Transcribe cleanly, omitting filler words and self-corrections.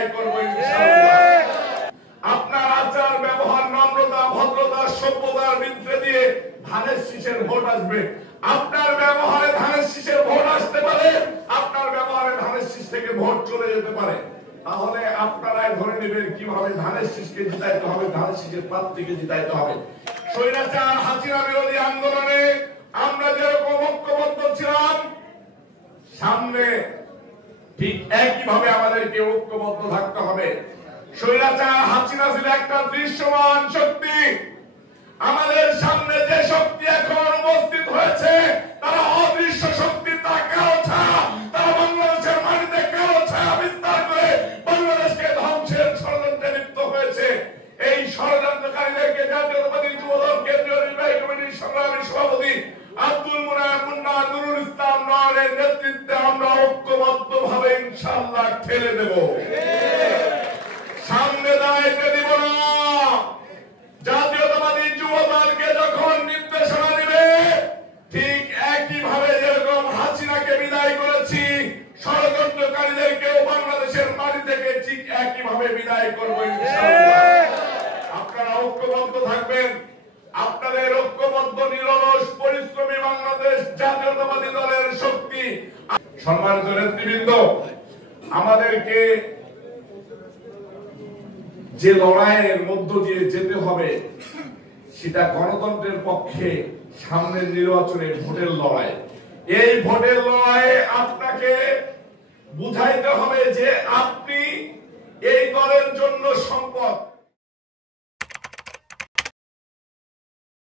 বিদায় করব ইনশাআল্লাহ। আপনার আচার ব্যবহার, নম্রতা, ভদ্রতা, সভ্যতার ভিতরে দিয়ে ধানের শীষের ভোট আসবে। আপনার ব্যবহারে ধানের শীষের ভোট আসতে পারে, আপনার ব্যবহারে ধানের শীষ থেকে ভোট চলে যেতে পারে। তাহলে আপনারাই ধরে নেবেন কিভাবে ধানের শীষকে জিতাইতে হবে, ধানের শীষের প্রার্থীকে জিতাইতে হবে। স্বৈরাচার হাসিনা বিরোধী আন্দোলনে আমরা যেরকম ঐক্যবদ্ধ ছিলাম, সামনে ঠিক একইভাবে আমাদেরকে ঐক্যবদ্ধ থাকতে হবে। স্বৈরাচার হাসিনা ছিল একটা দৃশ্যমান শক্তি। আমাদের সামনে যে শক্তি এখন উপস্থিত হয়েছে তারা অদৃশ্য শক্তি। তারা বাংলাদেশের মাটিতে কালো ছায়া বিস্তার করে বাংলাদেশকে ধ্বংসের ষড়যন্ত্রে লিপ্ত হয়েছে। এই ষড়যন্ত্রকারীদেরকে জাতীয়তাবাদী যুবদল কেন্দ্রীয় নির্বাহী কমিটির সংগ্রামী সভাপতি আব্দুল মুনায়েম মুন্না, নুরুল ইসলাম নয়নের নেতৃত্বে আমরা ঐক্যবদ্ধ ভাবে ইনশাআল্লাহ ঠেলে দেব। সামনে দাঁড়াইতে দিব না। জাতীয়তাবাদী যুবদলকে যখন নির্দেশনা দিবে, ঠিক একইভাবে যেরকম হাসিনাকে বিদায় করেছি, ষড়যন্ত্রকারীদেরকেও বাংলাদেশের মাটি থেকে ঠিক একইভাবে বিদায় করব ইনশাআল্লাহ। আপনারা ঐক্যবদ্ধ থাকবেন। আপনাদের ঐক্যবদ্ধ নিরলস পরিশ্রমী বাংলাদেশ জাতীয়তাবাদী দলের শক্তি। সম্মানিত নেতৃবৃন্দ, আমাদেরকে যে লড়াইয়ের মধ্য দিয়ে যেতে হবে সেটা গণতন্ত্রের পক্ষে সামনের নির্বাচনে ভোটের লড়াই। এই ভোটের লড়াইয়ে আপনাকে বুঝাইতে হবে যে আপনি এই দলের জন্য সম্পদ।